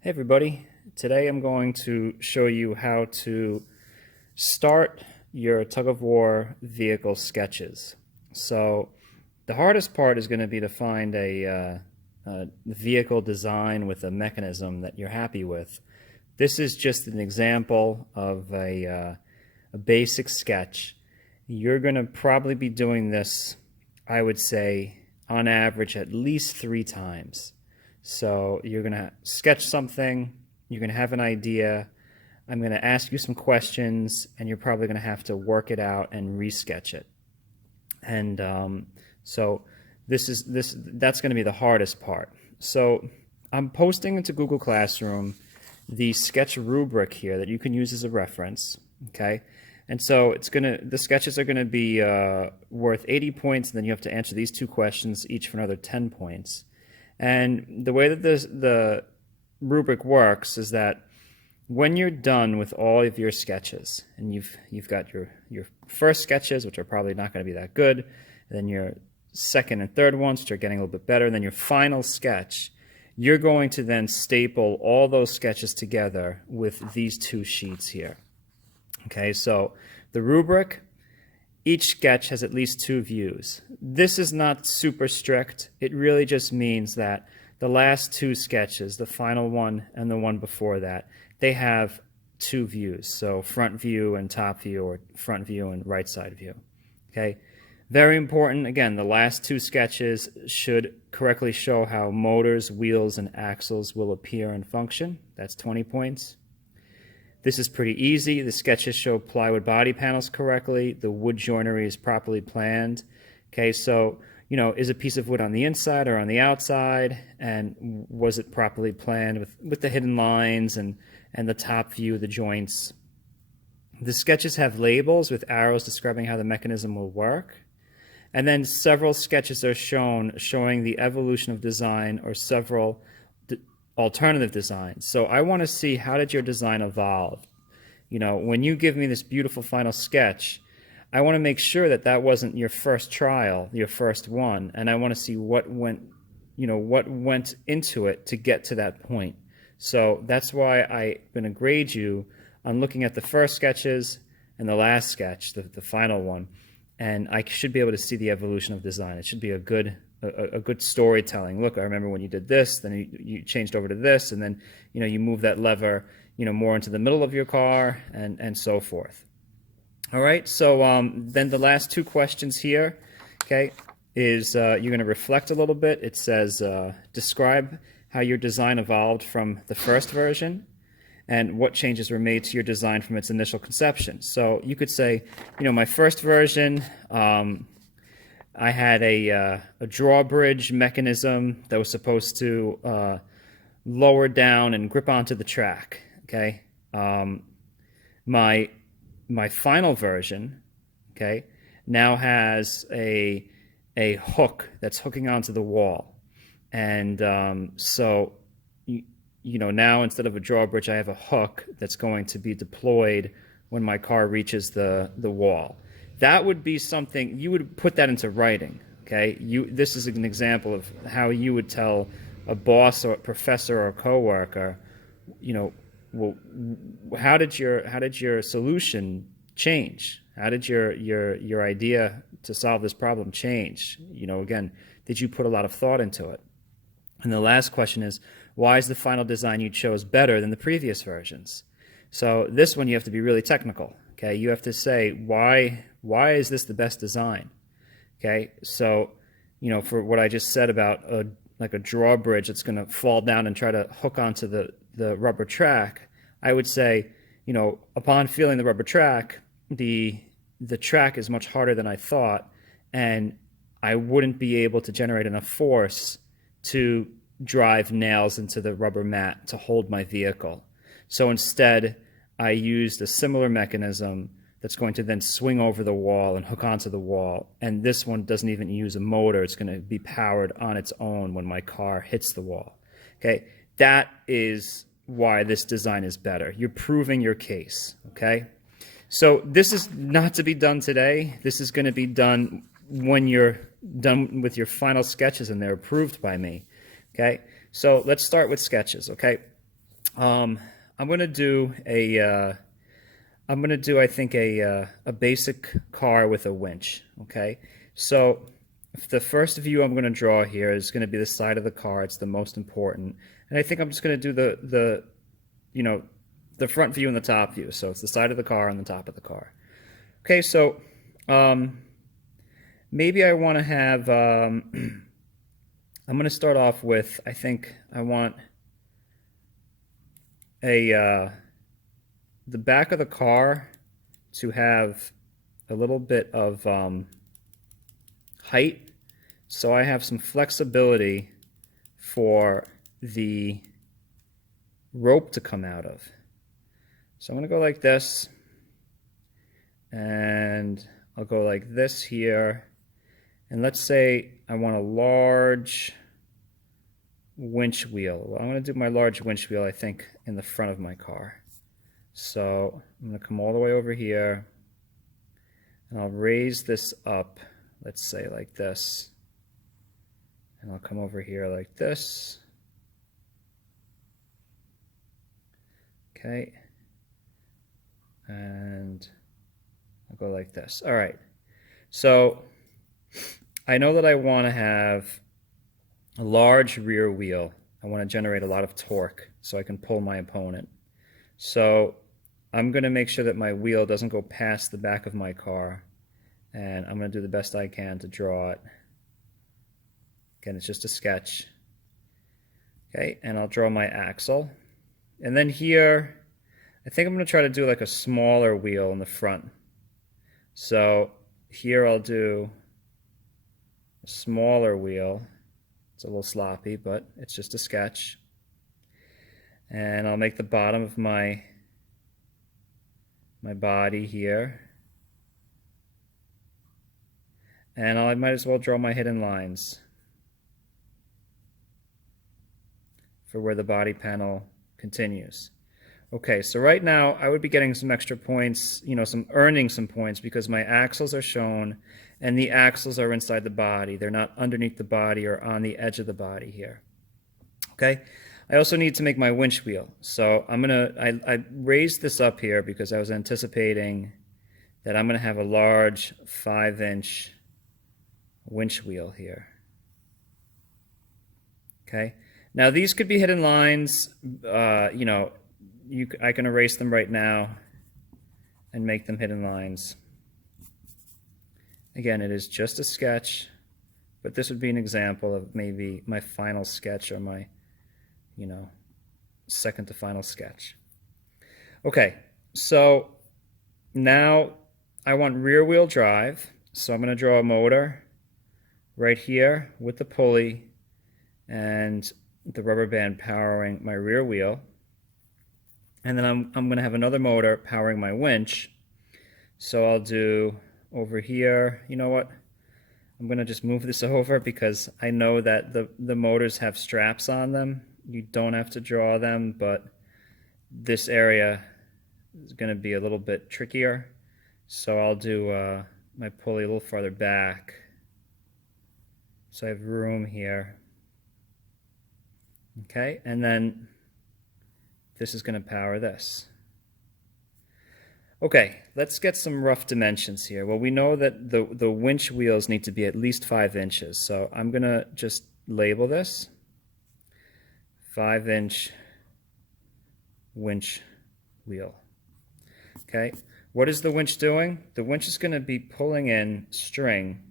Hey everybody, today I'm going to show you how to start your tug-of-war vehicle sketches. So the hardest part is going to be to find a vehicle design with a mechanism that you're happy with. This is just an example of a basic sketch. You're going to probably be doing this, I would say, on average at least 3 times. So you're going to sketch something, you're going to have an idea, I'm going to ask you some questions, and you're probably going to have to work it out and resketch it. And so that's going to be the hardest part. So I'm posting into Google Classroom the sketch rubric here that you can use as a reference, okay? And so the sketches are going to be worth 80 points, and then you have to answer these 2 questions, each for another 10 points. And the way that the rubric works is that when you're done with all of your sketches, and you've got your first sketches, which are probably not going to be that good, and then your second and third ones, which are getting a little bit better, and then your final sketch, you're going to then staple all those sketches together with these 2 sheets here. Okay, so the rubric, each sketch has at least 2 views. This is not super strict. It really just means that the last 2 sketches, the final one and the one before that, they have 2 views. So front view and top view, or front view and right side view. Okay, very important. Again, the last 2 sketches should correctly show how motors, wheels, and axles will appear and function. That's 20 points. This is pretty easy. The sketches show plywood body panels correctly. The wood joinery is properly planned. Okay, so, is a piece of wood on the inside or on the outside? And was it properly planned with the hidden lines and the top view, the joints? The sketches have labels with arrows describing how the mechanism will work. And then several sketches are showing the evolution of design or several alternative designs. So I want to see, how did your design evolve? When you give me this beautiful final sketch, I want to make sure that that wasn't your first trial, your first one, and I want to see what went into it to get to that point. So that's why I'm going to grade you on looking at the first sketches and the last sketch, the final one, and I should be able to see the evolution of design. It should be a good storytelling. Look, I remember when you did this, then you changed over to this, and then you move that lever more into the middle of your car, and so forth. All right, so then the last 2 questions here, okay, is you're going to reflect a little bit. It says describe how your design evolved from the first version and what changes were made to your design from its initial conception. So you could say, my first version, I had a drawbridge mechanism that was supposed to lower down and grip onto the track. Okay, my final version, okay, now has a hook that's hooking onto the wall, and so now instead of a drawbridge, I have a hook that's going to be deployed when my car reaches the wall. That would be something, you would put that into writing, okay? This is an example of how you would tell a boss or a professor or a coworker, well, how did your solution change? How did your idea to solve this problem change? Again, did you put a lot of thought into it? And the last question is, why is the final design you chose better than the previous versions? So this one you have to be really technical, okay? You have to say, why is this the best design? Okay, so for what I just said about like a drawbridge that's going to fall down and try to hook onto the rubber track, I would say, upon feeling the rubber track, the track is much harder than I thought, and I wouldn't be able to generate enough force to drive nails into the rubber mat to hold my vehicle. So instead, I used a similar mechanism that's going to then swing over the wall and hook onto the wall. And this one doesn't even use a motor. It's going to be powered on its own when my car hits the wall. Okay, that is why this design is better. You're proving your case, okay? So this is not to be done today. This is going to be done when you're done with your final sketches and they're approved by me, okay? So let's start with sketches, okay? I'm going to do I think a basic car with a winch. Okay, so the first view I'm going to draw here is going to be the side of the car. It's the most important, and I think I'm just going to do the front view and the top view. So it's the side of the car and the top of the car. Okay, so maybe I want to have. I'm going to start off with. I think I want the back of the car to have a little bit of height, so I have some flexibility for the rope to come out of. So I'm going to go like this, and I'll go like this here, and let's say I want a large winch wheel. Well, I'm going to do my large winch wheel, I think, in the front of my car. So I'm going to come all the way over here, and I'll raise this up, let's say like this, and I'll come over here like this. Okay, and I'll go like this. All right, so I know that I want to have a large rear wheel. I want to generate a lot of torque so I can pull my opponent. So I'm going to make sure that my wheel doesn't go past the back of my car, and I'm going to do the best I can to draw it. Again, it's just a sketch. Okay, and I'll draw my axle. And then here, I think I'm going to try to do like a smaller wheel in the front. So here I'll do a smaller wheel. It's a little sloppy, but it's just a sketch. And I'll make the bottom of my body here. And I might as well draw my hidden lines for where the body panel continues. Okay, so right now I would be getting some extra points, earning some points because my axles are shown and the axles are inside the body. They're not underneath the body or on the edge of the body here. Okay, I also need to make my winch wheel. So I raised this up here because I was anticipating that I'm gonna have a large 5-inch winch wheel here. Okay, now these could be hidden lines, I can erase them right now and make them hidden lines. Again, it is just a sketch, but this would be an example of maybe my final sketch or my, second to final sketch. Okay, so now I want rear wheel drive, so I'm going to draw a motor right here with the pulley and the rubber band powering my rear wheel. And then I'm going to have another motor powering my winch. So I'll do over here, you know what? I'm going to just move this over because I know that the motors have straps on them. You don't have to draw them, but this area is going to be a little bit trickier. So I'll do my pulley a little farther back. So I have room here. Okay, and then this is going to power this. Okay, let's get some rough dimensions here. Well, we know that the winch wheels need to be at least 5 inches. So I'm going to just label this 5-inch winch wheel. Okay, what is the winch doing? The winch is going to be pulling in string.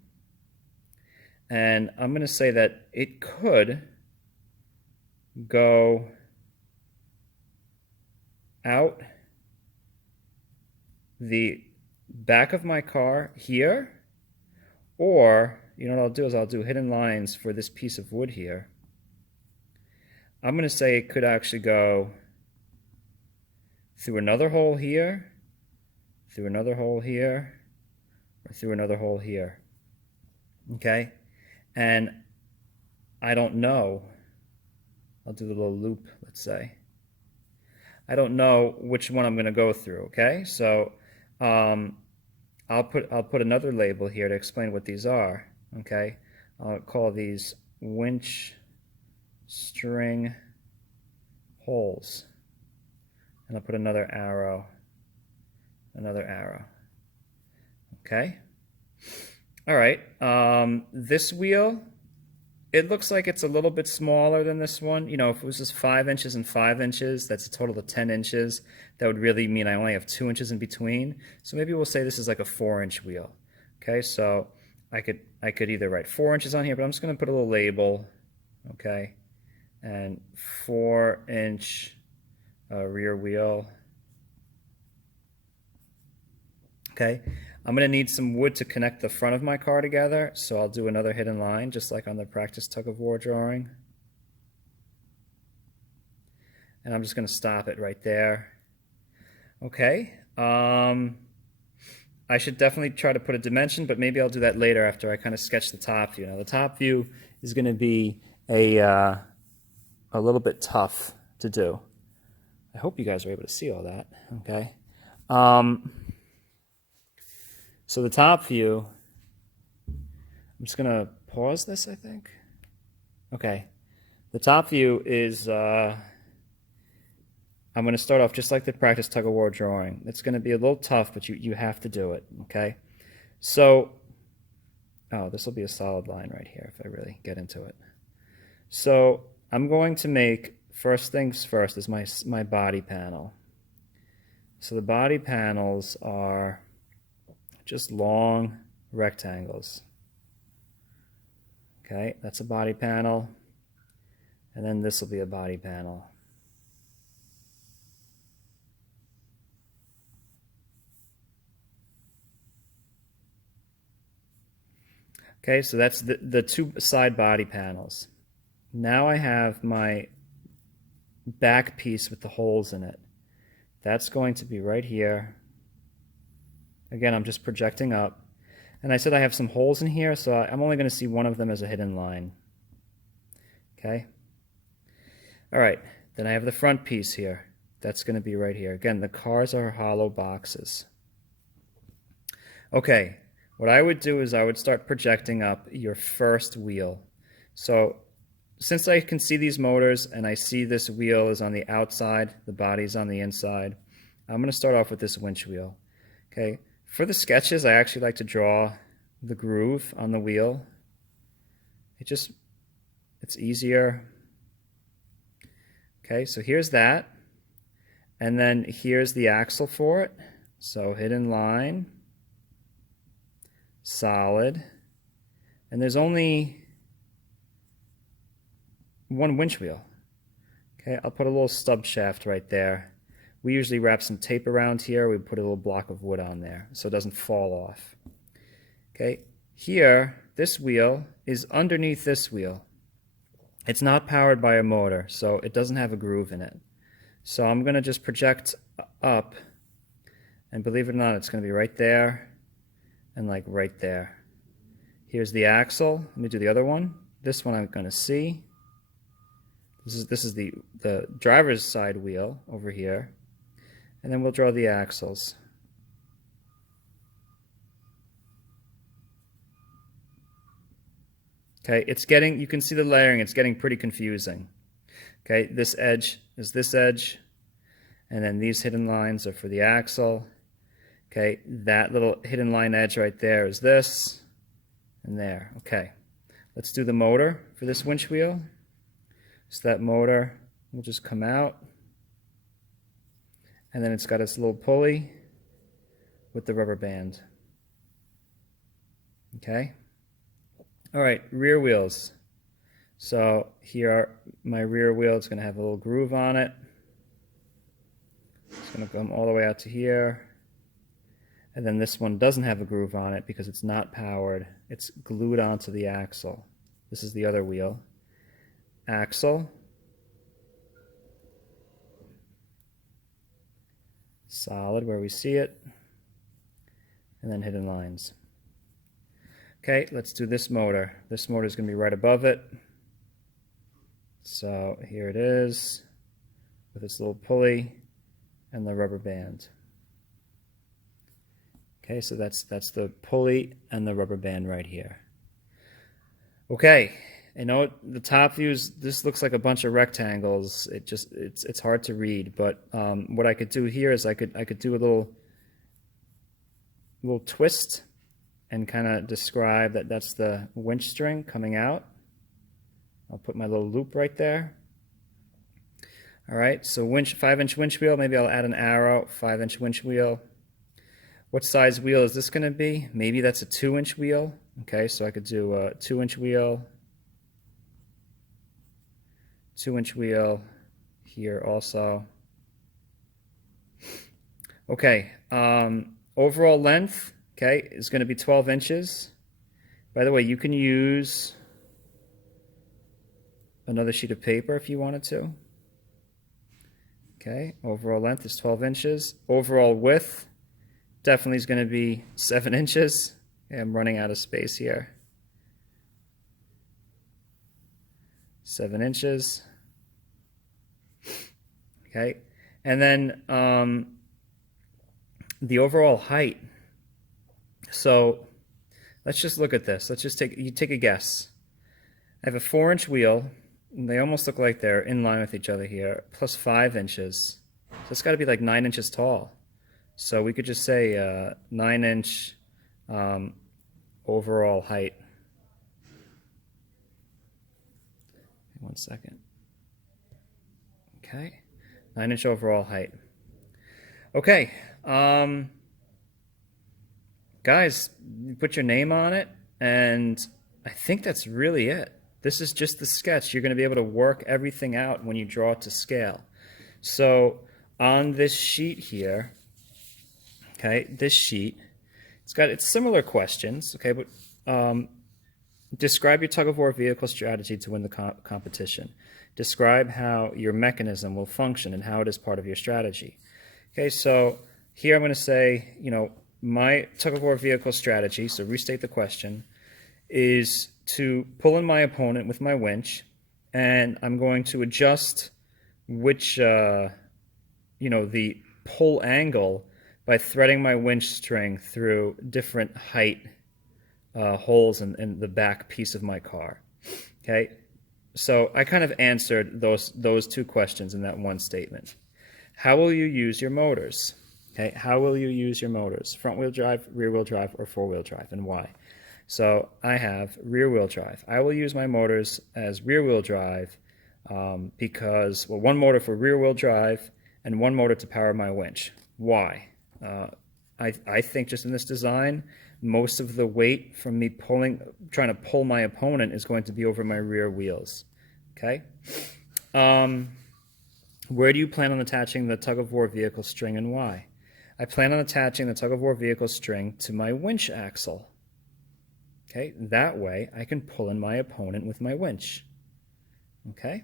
And I'm going to say that it could go out the back of my car here, or what I'll do is I'll do hidden lines for this piece of wood here. I'm going to say it could actually go through another hole here, through another hole here, or through another hole here. Okay, and I don't know. I'll do a little loop, let's say. I don't know which one I'm going to go through, okay? So I'll put another label here to explain what these are, okay? I'll call these winch string holes. and I'll put another arrow, okay? All right, this wheel, it looks like it's a little bit smaller than this one. You know, if it was just 5 inches and 5 inches, that's a total of 10 inches. That would really mean I only have 2 inches in between. So maybe we'll say this is like a 4-inch wheel. Okay, so I could either write 4 inches on here, but I'm just going to put a little label, okay, and 4-inch rear wheel. Okay, I'm going to need some wood to connect the front of my car together, so I'll do another hidden line, just like on the practice tug-of-war drawing. And I'm just going to stop it right there. Okay, I should definitely try to put a dimension, but maybe I'll do that later after I kind of sketch the top view. Now, the top view is going to be a little bit tough to do. I hope you guys are able to see all that, okay? So the top view, I'm just going to pause this, I think. Okay, the top view is, I'm going to start off just like the practice tug-of-war drawing. It's going to be a little tough, but you have to do it, okay? So, oh, this will be a solid line right here if I really get into it. So I'm going to make, first things first is my body panel. So the body panels are just long rectangles. Okay, that's a body panel. And then this will be a body panel. Okay, so that's the two side body panels. Now I have my back piece with the holes in it. That's going to be right here. Again, I'm just projecting up. And I said I have some holes in here, so I'm only going to see one of them as a hidden line. Okay? All right, then I have the front piece here. That's going to be right here. Again, the cars are hollow boxes. Okay, what I would do is I would start projecting up your first wheel. So since I can see these motors and I see this wheel is on the outside, the body's on the inside, I'm going to start off with this winch wheel. Okay, for the sketches, I actually like to draw the groove on the wheel. It's easier. Okay, so here's that. And then here's the axle for it. So hidden line, solid, and there's only one winch wheel. Okay, I'll put a little stub shaft right there. We usually wrap some tape around here. We put a little block of wood on there so it doesn't fall off. Okay, here, this wheel is underneath this wheel. It's not powered by a motor, so it doesn't have a groove in it. So I'm going to just project up, and believe it or not, it's going to be right there and like right there. Here's the axle. Let me do the other one. This one I'm going to see. This is the driver's side wheel over here. And then we'll draw the axles. Okay, you can see the layering, it's getting pretty confusing. Okay, this edge is this edge, and then these hidden lines are for the axle. Okay, that little hidden line edge right there is this, and there. Okay, let's do the motor for this winch wheel. So that motor will just come out, and then it's got its little pulley with the rubber band. Okay? All right, rear wheels. So here are my rear wheel. It's going to have a little groove on it. It's going to come all the way out to here. And then this one doesn't have a groove on it because it's not powered. It's glued onto the axle. This is the other wheel. Axle. Solid where we see it. And then hidden lines. Okay, let's do this motor. This motor is going to be right above it. So here it is with its little pulley and the rubber band. Okay, so that's the pulley and the rubber band right here. Okay, I know the top views, this looks like a bunch of rectangles. It's hard to read, but what I could do here is I could do a little twist and kind of describe that that's the winch string coming out. I'll put my little loop right there. All right, so 5-inch winch wheel, maybe I'll add an arrow, 5-inch winch wheel. What size wheel is this going to be? Maybe that's a 2-inch wheel. Okay, so I could do a 2-inch wheel, 2-inch wheel here also. Okay, overall length, okay, is going to be 12 inches. By the way, you can use another sheet of paper if you wanted to. Okay, overall length is 12 inches. Overall width definitely is going to be 7 inches. Okay, I'm running out of space here. 7 inches. Okay, and then the overall height. So let's just look at this. Let's just take a guess. I have a 4-inch wheel. They almost look like they're in line with each other here, plus 5 inches. So it's got to be like 9 inches tall. So we could just say 9-inch overall height. One second. Okay, 9-inch overall height. Okay, guys, you put your name on it, and I think that's really it. This is just the sketch. You're going to be able to work everything out when you draw it to scale. So on this sheet here, okay, this sheet, it's similar questions, okay, but describe your tug-of-war vehicle strategy to win the competition. Describe how your mechanism will function and how it is part of your strategy. Okay, so here I'm going to say, my tug-of-war vehicle strategy, so restate the question, is to pull in my opponent with my winch, and I'm going to adjust the pull angle by threading my winch string through different height holes in the back piece of my car. Okay, so I kind of answered those two questions in that one statement. How will you use your motors? Okay, how will you use your motors? Front-wheel drive, rear-wheel drive, or four-wheel drive, and why? So I have rear-wheel drive. I will use my motors as rear-wheel drive because, well, one motor for rear-wheel drive and one motor to power my winch. Why? I think just in this design, most of the weight from me trying to pull my opponent is going to be over my rear wheels. Okay? Where do you plan on attaching the tug-of-war vehicle string and why? I plan on attaching the tug-of-war vehicle string to my winch axle. Okay, that way I can pull in my opponent with my winch. Okay?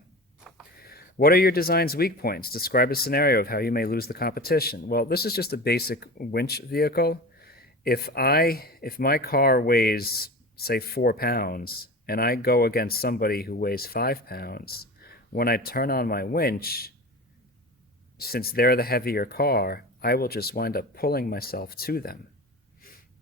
What are your design's weak points? Describe a scenario of how you may lose the competition. Well, this is just a basic winch vehicle. If my car weighs, say, 4 pounds, and I go against somebody who weighs 5 pounds, when I turn on my winch, since they're the heavier car, I will just wind up pulling myself to them.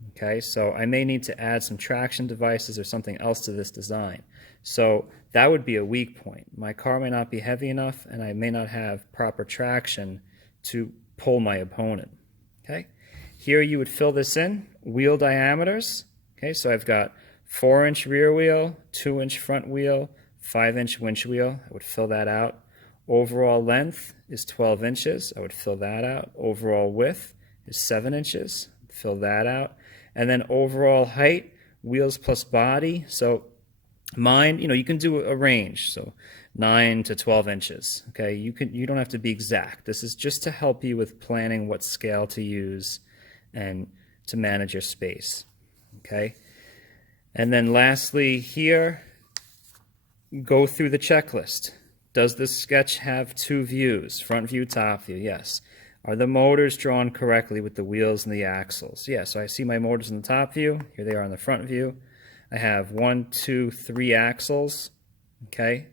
Okay, so I may need to add some traction devices or something else to this design. So that would be a weak point. My car may not be heavy enough, and I may not have proper traction to pull my opponent. Okay, here you would fill this in, wheel diameters. Okay, so I've got 4-inch rear wheel, 2-inch front wheel, 5-inch winch wheel. I would fill that out. Overall length is 12 inches. I would fill that out. Overall width is 7 inches. Fill that out. And then overall height, wheels plus body. So mine, you can do a range, so 9 to 12 inches. Okay, you don't have to be exact. This is just to help you with planning what scale to use and to manage your space. Okay, and then lastly here, go through the checklist. Does this sketch have 2 views? Front view, top view? Yes. Are the motors drawn correctly with the wheels and the axles? Yeah, so I see my motors in the top view. Here they are in the front view. I have 1, 2, 3 axles. Okay,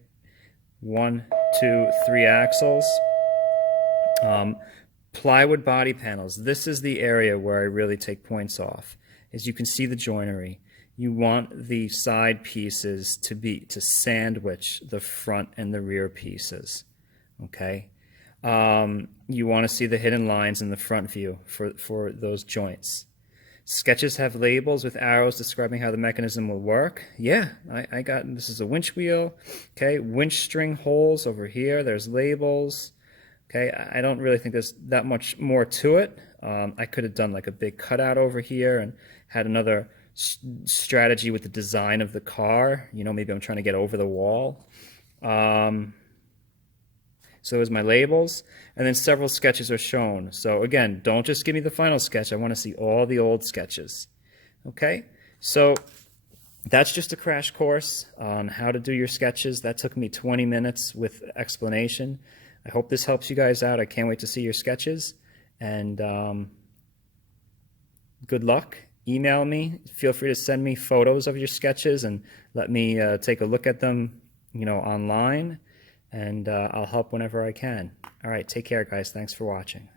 1, 2, 3 axles. Plywood body panels. This is the area where I really take points off. As you can see the joinery. you want the side pieces to sandwich the front and the rear pieces. Okay, you want to see the hidden lines in the front view for those joints. Sketches have labels with arrows describing how the mechanism will work. Yeah, I got, this is a winch wheel. Okay, winch string holes over here. There's labels. Okay, I don't really think there's that much more to it. I could have done like a big cutout over here and had another strategy with the design of the car. You know, maybe I'm trying to get over the wall. So there's my labels, and then several sketches are shown. So again, don't just give me the final sketch. I want to see all the old sketches. Okay, so that's just a crash course on how to do your sketches. That took me 20 minutes with explanation. I hope this helps you guys out. I can't wait to see your sketches, and good luck. Email me. Feel free to send me photos of your sketches and let me take a look at them, you know, online. And I'll help whenever I can. All right, take care, guys. Thanks for watching.